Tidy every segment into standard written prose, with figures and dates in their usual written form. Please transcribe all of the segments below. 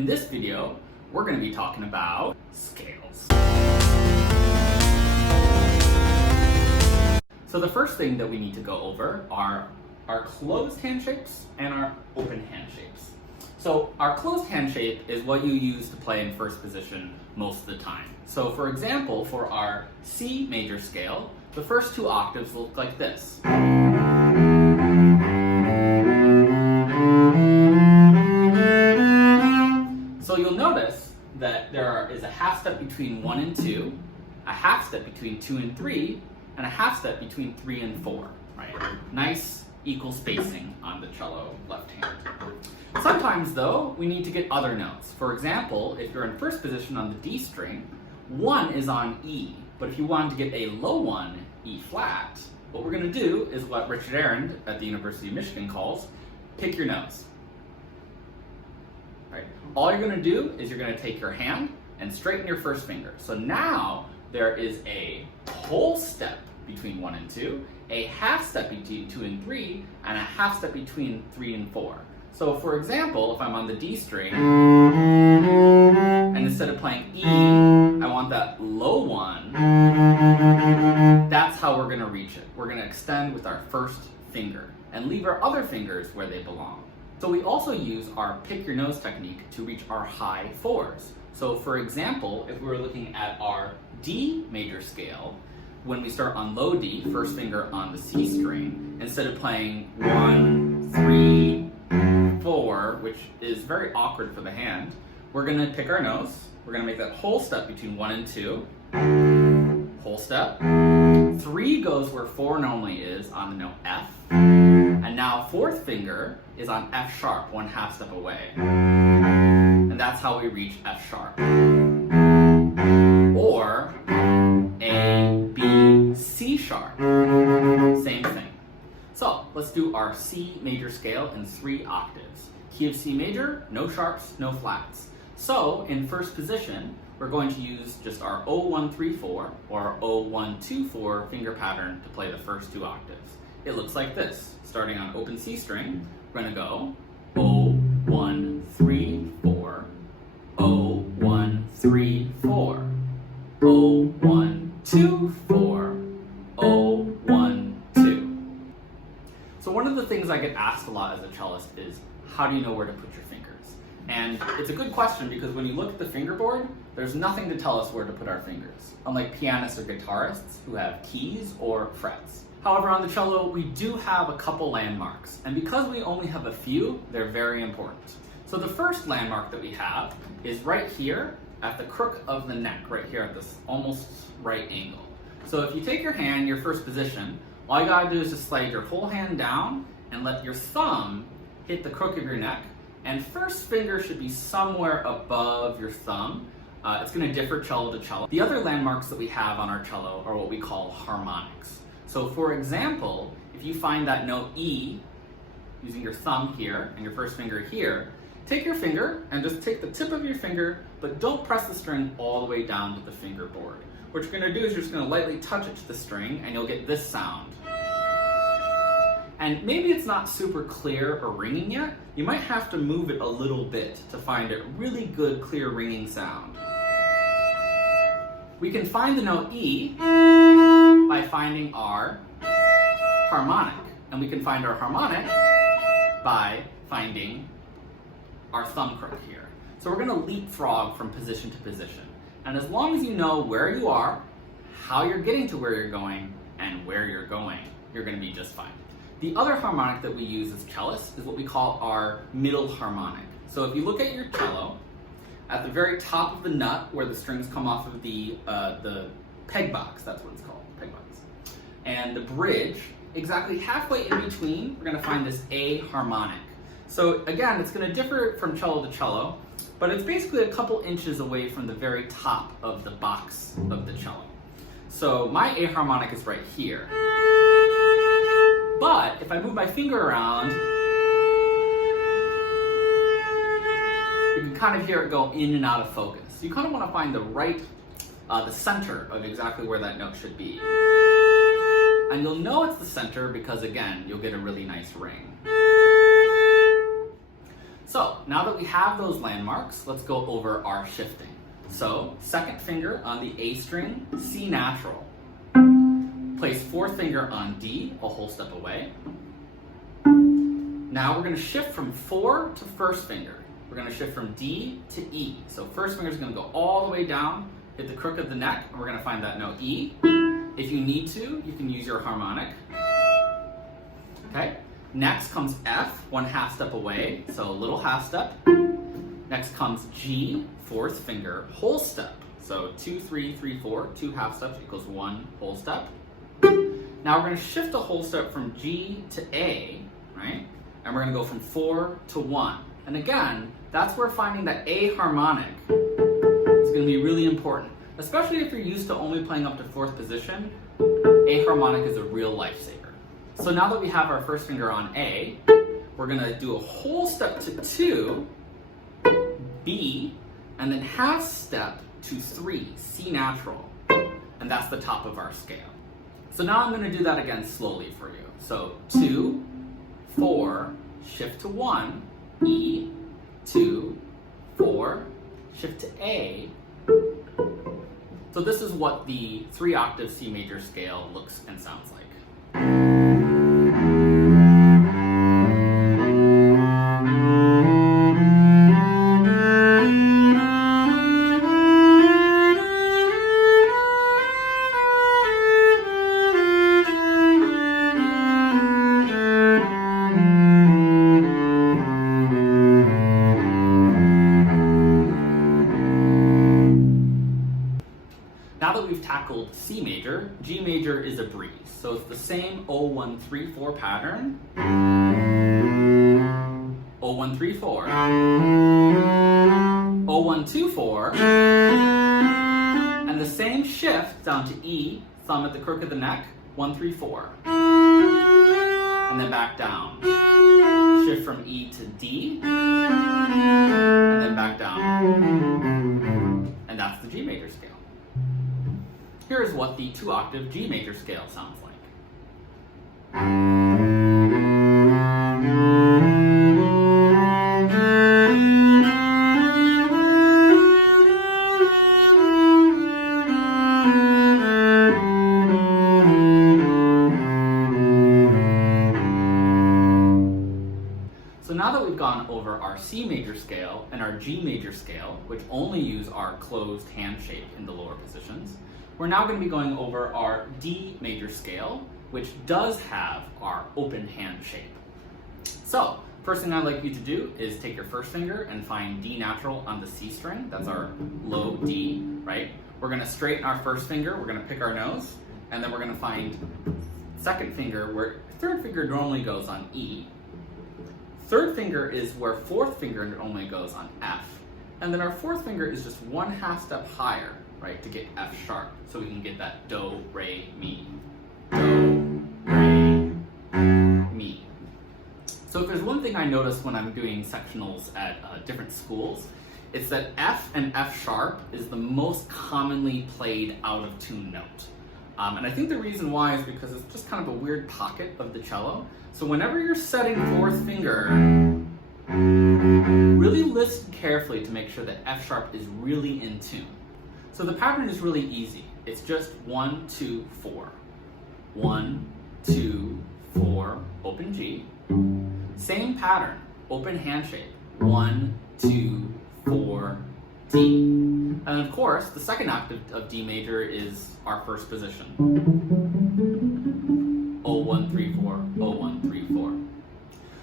In this video, we're going to be talking about scales. So the first thing that we need to go over are our closed hand shapes and our open hand shapes. So our closed hand shape is what you use to play in first position most of the time. So for example, for our C major scale, the first two octaves look like this. So you'll notice that there is a half step between 1 and 2, a half step between 2 and 3, and a half step between 3 and 4, right? Nice equal spacing on the cello left hand. Sometimes though, we need to get other notes. For example, if you're in first position on the D string, 1 is on E, but if you wanted to get a low one, E flat, what we're going to do is what Richard Arend at the University of Michigan calls, pick your nose. Right? All you're going to do is you're going to take your hand and straighten your first finger. So now there is a whole step between 1 and 2, a half step between 2 and 3, and a half step between 3 and 4. So for example, if I'm on the D string, and instead of playing E, I want that low one, that's how we're going to reach it. We're going to extend with our first finger and leave our other fingers where they belong. So we also use our pick your nose technique to reach our high fours. So for example, if we were looking at our D major scale, when we start on low D, first finger on the C string, instead of playing 1, 3, 4, which is very awkward for the hand, we're going to pick our nose. We're going to make that whole step between 1 and 2. Whole step. 3 goes where 4 normally is on the note F. And now fourth finger is on F sharp, one half step away. And that's how we reach F sharp. Or A, B, C sharp. Same thing. So let's do our C major scale in 3 octaves. Key of C major, no sharps, no flats. So in first position, we're going to use just our 0134 or 0124 finger pattern to play the first 2 octaves. It looks like this. Starting on open C string, we're going to go 0134, 0134, 0124, 012. So one of the things I get asked a lot as a cellist is, how do you know where to put your fingers? And it's a good question because when you look at the fingerboard, there's nothing to tell us where to put our fingers, unlike pianists or guitarists who have keys or frets. However, on the cello, we do have a couple landmarks, and because we only have a few, they're very important. So the first landmark that we have is right here at the crook of the neck, right here at this almost right angle. So if you take your hand, your first position, all you gotta do is just slide your whole hand down and let your thumb hit the crook of your neck, and first finger should be somewhere above your thumb. It's gonna differ cello to cello. The other landmarks that we have on our cello are what we call harmonics. So for example, if you find that note E, using your thumb here and your first finger here, take your finger and just take the tip of your finger, but don't press the string all the way down to the fingerboard. What you're gonna do is you're just gonna lightly touch it to the string and you'll get this sound. And maybe it's not super clear or ringing yet. You might have to move it a little bit to find a really good, clear ringing sound. We can find the note E by finding our harmonic. And we can find our harmonic by finding our thumb crook here. So we're gonna leapfrog from position to position. And as long as you know where you are, how you're getting to where you're going, and where you're going, you're gonna be just fine. The other harmonic that we use as cellists is what we call our middle harmonic. So if you look at your cello, at the very top of the nut where the strings come off of the peg box, that's what it's called, peg box. And the bridge, exactly halfway in between, we're gonna find this A harmonic. So again, it's gonna differ from cello to cello, but it's basically a couple inches away from the very top of the box of the cello. So my A harmonic is right here. But if I move my finger around, you can kind of hear it go in and out of focus. So you kind of want to find the right, the center of exactly where that note should be. And you'll know it's the center because, again, you'll get a really nice ring. So now that we have those landmarks, let's go over our shifting. So second finger on the A string, C natural. Place fourth finger on D, a whole step away. Now we're going to shift from 4 to first finger. We're going to shift from D to E. So first finger is going to go all the way down, hit the crook of the neck, and we're going to find that note E. If you need to, you can use your harmonic. Okay. Next comes F, 1/2 step away, so a little half step. Next comes G, fourth finger, whole step. So 2, 3, 3, 4, 2 half steps equals 1 whole step. Now we're going to shift a whole step from G to A, right? And we're going to go from 4 to 1. And again, that's where finding that A harmonic is going to be really important. Especially if you're used to only playing up to 4th position, A harmonic is a real lifesaver. So now that we have our first finger on A, we're going to do a whole step to 2, B, and then half step to 3, C natural. And that's the top of our scale. So now I'm going to do that again slowly for you. So 2, 4, shift to 1, E, 2, 4, shift to A. So this is what the 3-octave C major scale looks and sounds like. Now that we've tackled C major, G major is a breeze. So it's the same 0, 1, 3, 4 pattern. 0, 1, 3, 4. 0, 1, 2, 4. And the same shift down to E, thumb at the crook of the neck, 1, 3, 4. And then back down. Shift from E to D. And then back down. And that's the G major scale. Here's what the 2-octave G major scale sounds like. So now that we've gone over our C major scale and our G major scale, which only use our closed hand shape in the lower positions, we're now going to be going over our D major scale, which does have our open hand shape. So, first thing I'd like you to do is take your first finger and find D natural on the C string. That's our low D, right? We're going to straighten our first finger, we're going to pick our nose, and then we're going to find second finger where third finger normally goes on E. Third finger is where fourth finger normally goes on F. And then our fourth finger is just 1/2 step higher, right, to get F sharp, so we can get that do, re, mi. Do, re, mi. So if there's one thing I notice when I'm doing sectionals at different schools, it's that F and F sharp is the most commonly played out of tune note. And I think the reason why is because it's just kind of a weird pocket of the cello. So whenever you're setting fourth finger, really listen carefully to make sure that F sharp is really in tune. So the pattern is really easy. It's just 1, 2, 4. 1, 2, 4, open G. Same pattern, open hand shape. 1, 2, 4, D. And of course, the second octave of D major is our first position. 0, 1, 3, 4, 0, 1, 3, 4.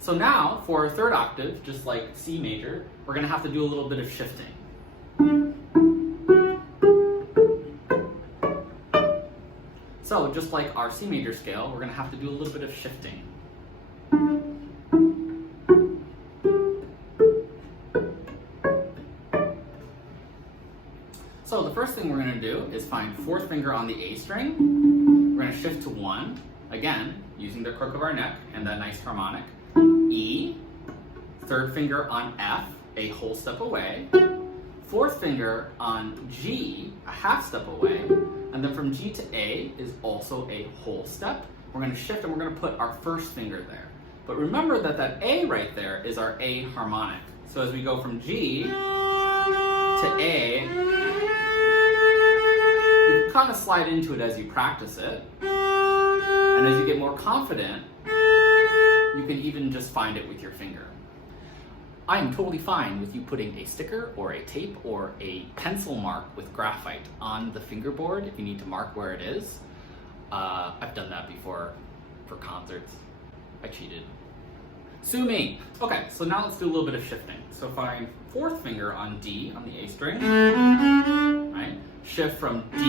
So now, for our third octave, just like C major, we're going to have to do a little bit of shifting. So just like our C major scale, we're going to have to do a little bit of shifting. So the first thing we're going to do is find fourth finger on the A string. We're going to shift to 1, again, using the crook of our neck and that nice harmonic. E, third finger on F, a whole step away. Fourth finger on G, a half step away. And then from G to A is also a whole step. We're going to shift and we're going to put our first finger there. But remember that that A right there is our A harmonic. So as we go from G to A, you can kind of slide into it as you practice it. And as you get more confident, you can even just find it with your finger. I am totally fine with you putting a sticker or a tape or a pencil mark with graphite on the fingerboard if you need to mark where it is. I've done that before for concerts. I cheated. Sue me. Okay, so now let's do a little bit of shifting. So find fourth finger on D on the A string, right? Shift from D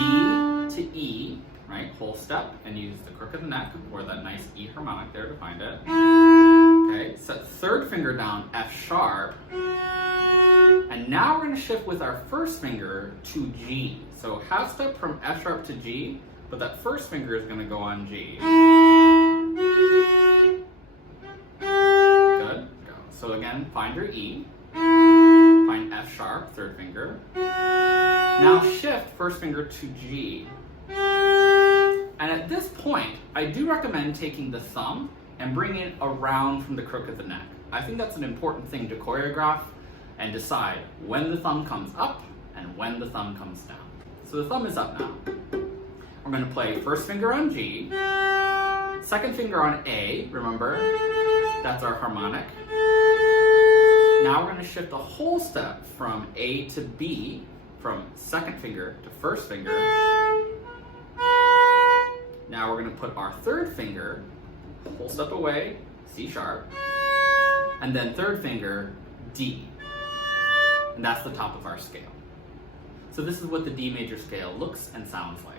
to E, right? Whole step, and use the crook of the neck or that nice E harmonic there to find it. Okay, set third finger down, F sharp. And now we're gonna shift with our first finger to G. So half step from F sharp to G, but that first finger is gonna go on G. Good, go. So again, find your E, find F sharp, third finger. Now shift first finger to G. And at this point, I do recommend taking the thumb and bringing it around from the crook of the neck. I think that's an important thing to choreograph and decide when the thumb comes up and when the thumb comes down. So the thumb is up now. We're going to play first finger on G, second finger on A, remember, that's our harmonic. Now we're going to shift a whole step from A to B, from second finger to first finger. Now we're going to put our third finger, whole step away, C sharp, and then third finger, D. And that's the top of our scale. So this is what the D major scale looks and sounds like.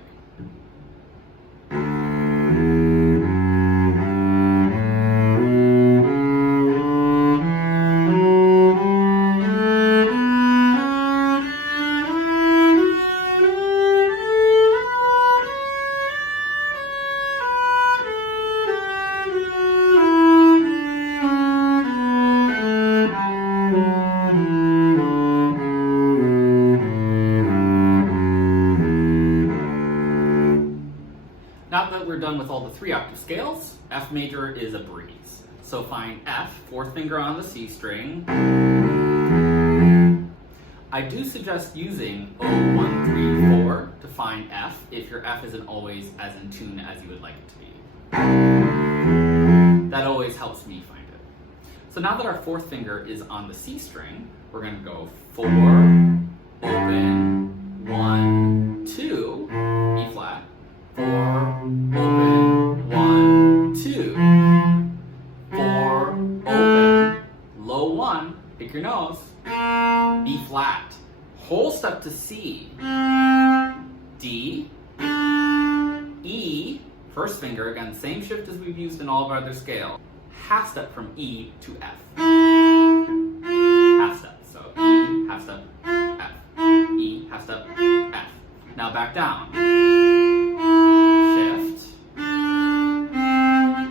Now that we're done with all the 3-octave scales, F major is a breeze. So find F, fourth finger on the C string. I do suggest using 0, 1, 3, 4 to find F if your F isn't always as in tune as you would like it to be. That always helps me find it. So now that our fourth finger is on the C string, we're going to go 4, open, 1, 2, E flat, 4, open, 1, 2, 4, open, low 1, pick your nose, B flat, whole step to C, D, E, first finger, again, same shift as we've used in all of our other scales, half step from E to F, half step, so E, half step, F, E, half step, F. Now back down.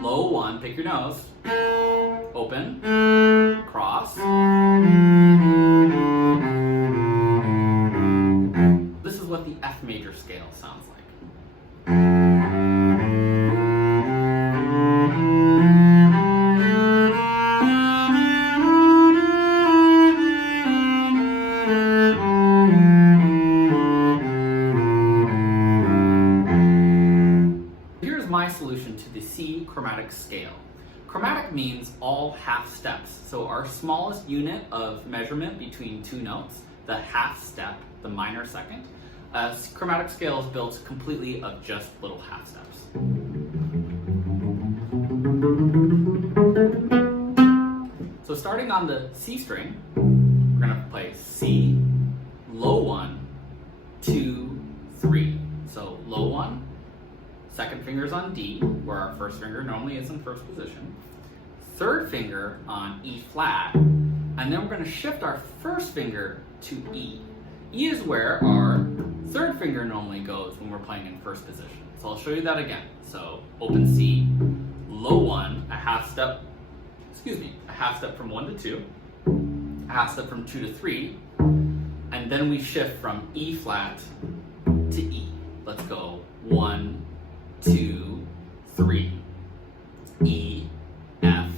Low 1, pick your nose, open, cross. This is what the F major scale sounds like. My solution to the C chromatic scale. Chromatic means all half steps. So our smallest unit of measurement between two notes, the half step, the minor second. Chromatic scale is built completely of just little half steps. So starting on the C string, we're going to play C, low 1, 2, 3. So low 1, second finger's on D, where our first finger normally is in first position. Third finger on E flat, and then we're going to shift our first finger to E. E is where our third finger normally goes when we're playing in first position. So I'll show you that again. So open C, low 1, a half step from 1 to 2, a half step from 2 to 3, and then we shift from E flat to E. Let's go 1, 2, 3, E, F,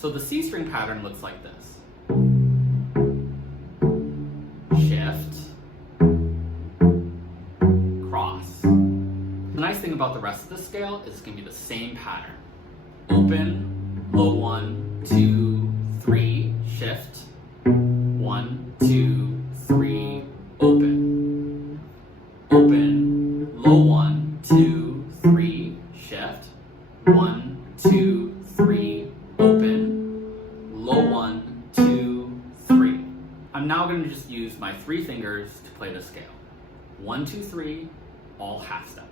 So the C string pattern looks like this. Shift, cross. The nice thing about the rest of the scale is it's going to be the same pattern. Open, low 1, 2, 3, shift, 1, 2, 3, open. Open, low 1, 2, 3, shift, 1, 2, 3, open, low 1, 2, 3. I'm now going to just use my 3 fingers to play the scale. 1, 2, 3, all half steps.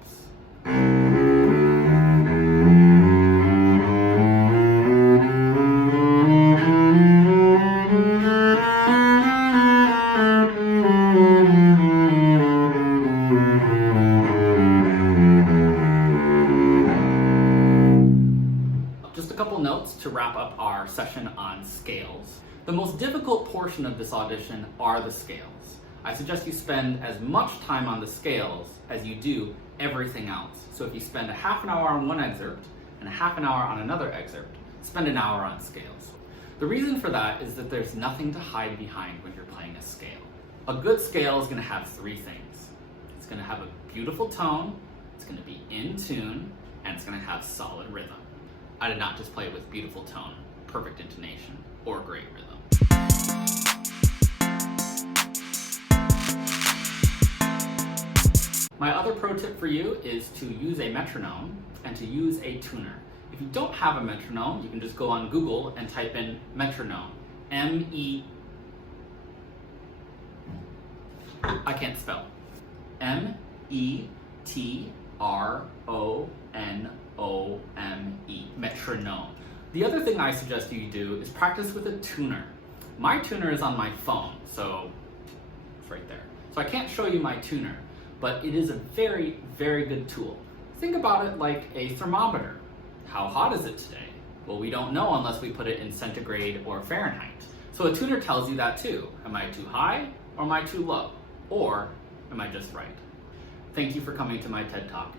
Just a couple notes to wrap up our session on scales. The most difficult portion of this audition are the scales. I suggest you spend as much time on the scales as you do everything else. So if you spend a half an hour on one excerpt and a half an hour on another excerpt, spend an hour on scales. The reason for that is that there's nothing to hide behind when you're playing a scale. A good scale is going to have 3 things. It's going to have a beautiful tone, it's going to be in tune, and it's going to have solid rhythm. I did not just play it with beautiful tone, perfect intonation, or great rhythm. My other pro tip for you is to use a metronome and to use a tuner. If you don't have a metronome, you can just go on Google and type in metronome. I can't spell. M-E-T-R-O-N-O-M-E, metronome. The other thing I suggest you do is practice with a tuner. My tuner is on my phone, so it's right there. So I can't show you my tuner, but it is a very, very good tool. Think about it like a thermometer. How hot is it today? Well, we don't know unless we put it in centigrade or Fahrenheit. So a tuner tells you that too. Am I too high or am I too low? Or am I just right? Thank you for coming to my TED Talk.